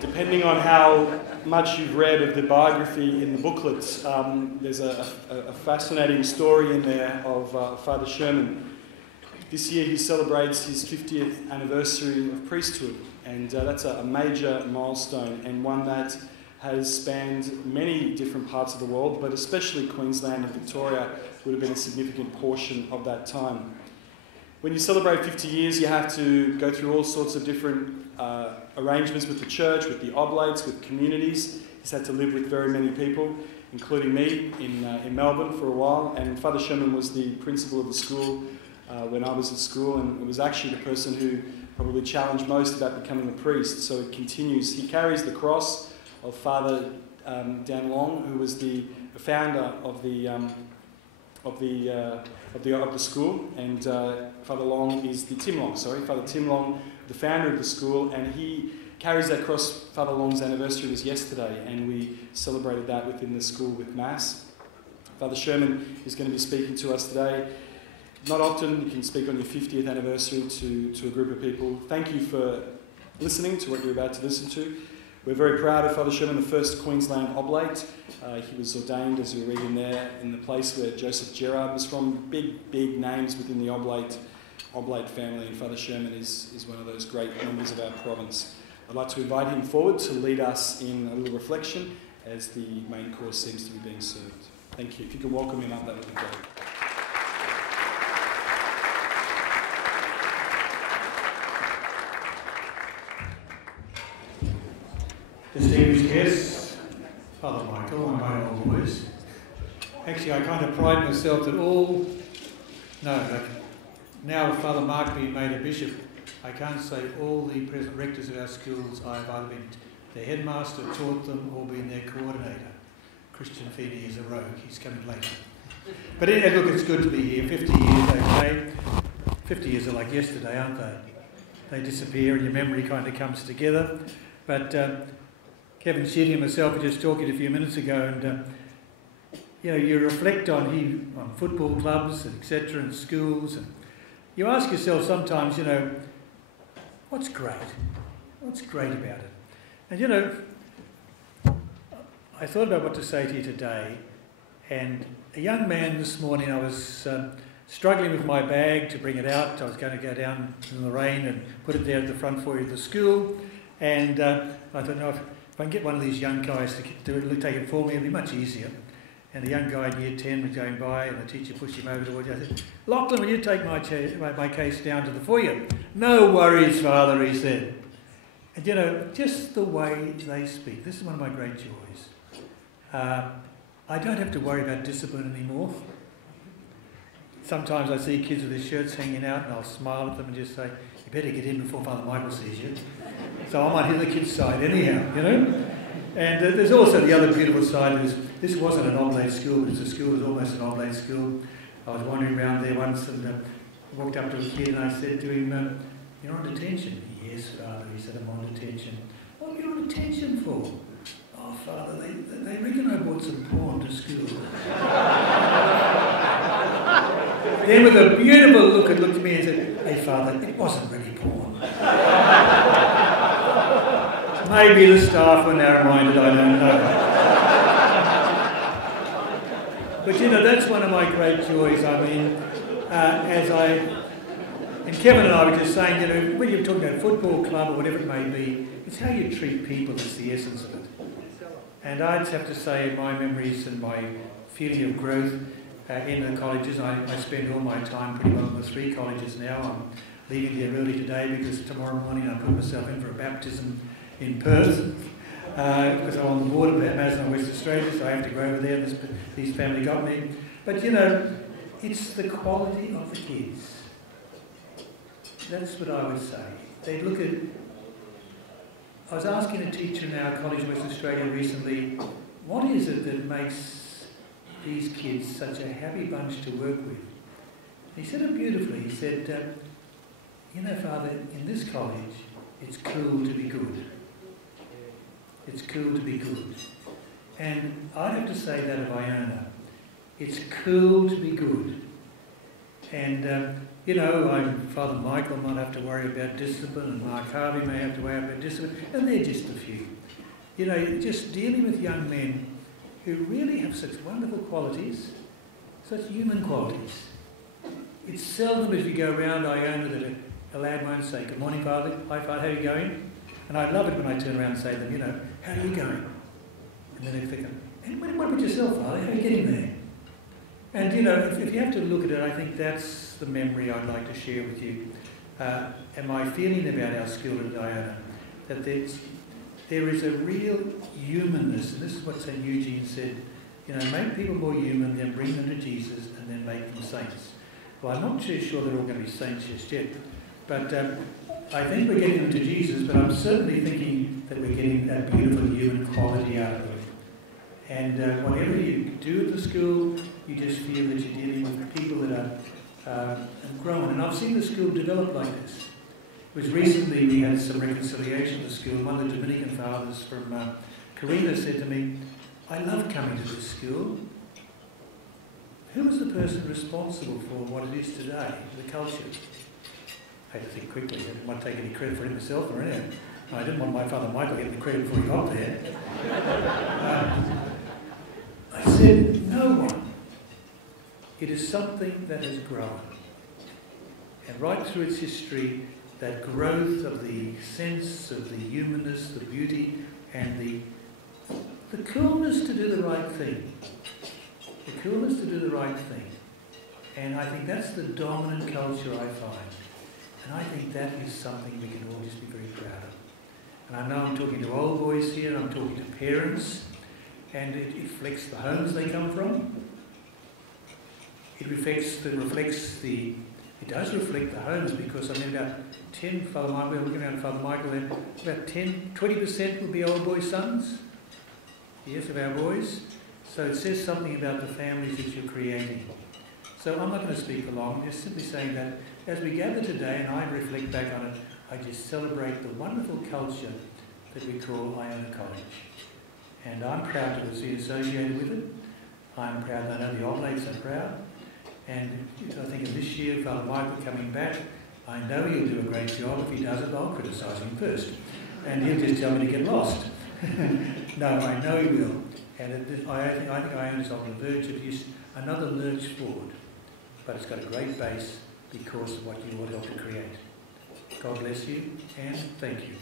Depending on how much you've read of the biography in the booklets, there's a fascinating story in there of Father Sherman. This year he celebrates his 50th anniversary of priesthood, and that's a major milestone, and one that has spanned many different parts of the world, but especially Queensland and Victoria would have been a significant portion of that time. When you celebrate 50 years, you have to go through all sorts of different arrangements with the church, with the oblates, with communities. He's had to live with very many people, including me, in Melbourne for a while. And Father Sherman was the principal of the school when I was at school, and it was actually the person who probably challenged most about becoming a priest. So it continues. He carries the cross of Father Dan Long, who was the founder of the school, and Father Long is Father Tim Long, the founder of the school, and he carries that cross. Father Long's anniversary was yesterday, and we celebrated that within the school with Mass. Father Sherman is going to be speaking to us today. Not often you can speak on your 50th anniversary to a group of people. Thank you for listening to what you're about to listen to. We're very proud of Father Sherman, the first Queensland Oblate. He was ordained, as you're reading there, in the place where Joseph Gerard was from. Big names within the Oblate family, and Father Sherman is one of those great members of our province. I'd like to invite him forward to lead us in a little reflection as the main course seems to be being served. Thank you. If you could welcome him up, that would be great. Distinguished guests, Father Michael and my old boys. Actually, I kind of pride myself that now with Father Mark being made a bishop, I can't say all the present rectors of our schools I've either been their headmaster, taught them, or been their coordinator. Christian Feeney is a rogue, he's coming later. But anyway, look, it's good to be here. 50 years, okay. 50 years are like yesterday, aren't they? They disappear and your memory kind of comes together. But Kevin Sheedy and myself were just talking a few minutes ago, and you reflect on football clubs, etc., and schools, and you ask yourself sometimes, what's great? What's great about it? And I thought about what to say to you today, and a young man this morning, I was struggling with my bag to bring it out. I was going to go down in the rain and put it there at the front foyer of the school, and I thought, no, if I can get one of these young guys to take it for me, it'll be much easier. And a young guy in year 10 was going by, and the teacher pushed him over towards me. I said, "Lachlan, will you take my case down to the foyer?" "No worries, Father," he said. And just the way they speak, this is one of my great joys. I don't have to worry about discipline anymore. Sometimes I see kids with their shirts hanging out, and I'll smile at them and just say, "You better get in before Father Michael sees you." So I might hit the kids' side anyhow, And there's also the other beautiful side is this wasn't an oblate school, but it's a school that's almost an oblate school. I was wandering around there once and walked up to a kid and I said to him, "You're on detention." "Yes, Father," he said, "I'm on detention." "What are you on detention for?" "Oh, Father, they reckon I brought some porn to school." Then with a beautiful look, it looked at me and said, "Hey, Father, it wasn't really porn." Maybe the staff were narrow-minded, I don't know. But that's one of my great joys. I mean, and Kevin and I were just saying, when you're talking about a football club or whatever it may be, it's how you treat people that's the essence of it. And I'd have to say, my memories and my feeling of growth in the colleges, I spend all my time pretty well in the 3 colleges now. I'm leaving here early today because tomorrow morning I put myself in for a baptism in Perth, because I'm on the board of Amazon West Australia, so I have to go over there. This family got me. But it's the quality of the kids. That's what I would say. They look at... I was asking a teacher in our college in West Australia recently, what is it that makes these kids such a happy bunch to work with? He said it beautifully. He said, Father, in this college, it's cool to be good. It's cool to be good. And I'd have to say that of Iona. It's cool to be good. And you know, Father Michael might have to worry about discipline, and Mark Harvey may have to worry about discipline, and they're just a few. You know, just dealing with young men who really have such wonderful qualities, such human qualities. It's seldom as you go around Iona that a lad won't say, "Good morning, Father. Hi, Father, how are you going?" And I love it when I turn around and say to them, you know, "How are you going?" And then they think, "And what about yourself, Father? How are you getting there?" And, you know, if you have to look at it, I think that's the memory I'd like to share with you. And my feeling about our school at Iona, that there is a real humanness, and this is what St. Eugene said, you know, make people more human, then bring them to Jesus, and then make them saints. Well, I'm not too sure they're all going to be saints just yet, but I think we're getting them to Jesus, but I'm certainly thinking that we're getting that beautiful human quality out of them. And whatever you do at the school, you just feel that you're dealing with people that are grown. And I've seen the school develop like this. It was recently we had some reconciliation at the school. One of the Dominican fathers from Carina said to me, "I love coming to this school. Who was the person responsible for what it is today, the culture?" I had to think quickly. I didn't want to take any credit for it myself or anything. I didn't want my Father Michael getting the credit before he got there. I said, no one. It is something that has grown. And right through its history, that growth of the sense of the humanness, the beauty, and the coolness to do the right thing. The coolness to do the right thing. And I think that's the dominant culture I find. And I think that is something we can all just be very proud of. And I know I'm talking to old boys here, I'm talking to parents, and it reflects the homes they come from. It does reflect the homes, because I mean about 10, Father Michael, we're looking around Father Michael there, about 20% would be old boys' sons, yes, of our boys. So it says something about the families that you're creating. So I'm not going to speak for long, I'm just simply saying that as we gather today and I reflect back on it, I just celebrate the wonderful culture that we call Iona College. And I'm proud to be associated with it. I'm proud, I know the Oblates are proud. And I think of this year, Father Michael coming back, I know he'll do a great job. If he doesn't, I'll criticise him first. And he'll just tell me to get lost. No, I know he will. And I think Iona's on the verge of just another lurch forward. But it's got a great base because of what you will help to create. God bless you, and thank you.